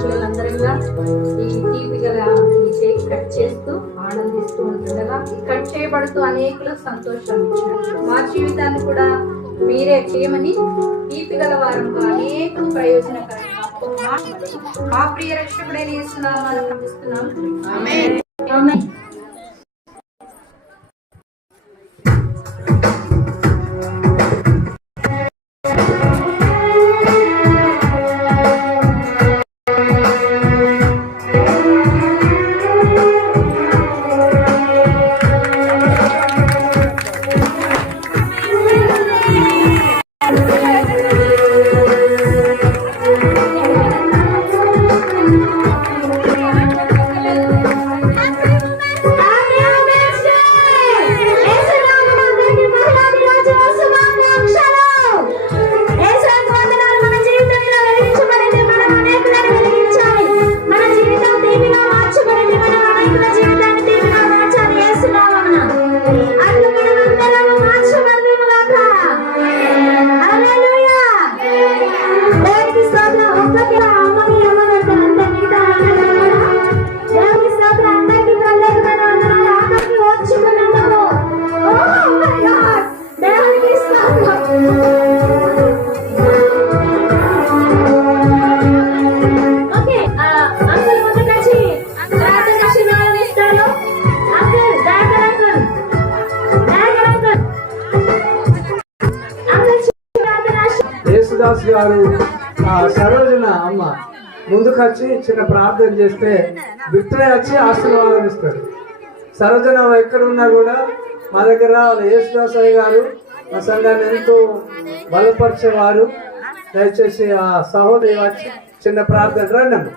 పిల్లలందరంగా ఈ తీపి గల ఈ కేక్ కట్ చేస్తూ ఆనందిస్తూ ఉంటుండగా ఈ కట్ చేయబడుతూ అనేకులకు సంతోషం ఇచ్చినట్లు మా జీవితాన్ని కూడా మీరే చేయమని తీపి గల వారంగా అనేక ప్రయోజనకరంగా మా ప్రియ రక్షకుడైన యేసునామమున ప్రార్థిస్తున్నాం. ఆమేన్. ఆమేన్. యేసుదాస్ గారు సరోజన అమ్మ ముందుకు వచ్చి చిన్న ప్రార్థన చేస్తే విక్టరీ వచ్చి ఆశీర్వాదం ఇస్తారు. సరోజన ఎక్కడ ఉన్నా కూడా మా దగ్గర యేసుదాస్ అయ్య గారు మా సంఘాన్ని ఎంతో బలపరిచేవారు. దయచేసి ఆ సహోదరి వచ్చి చిన్న ప్రార్థన రండి.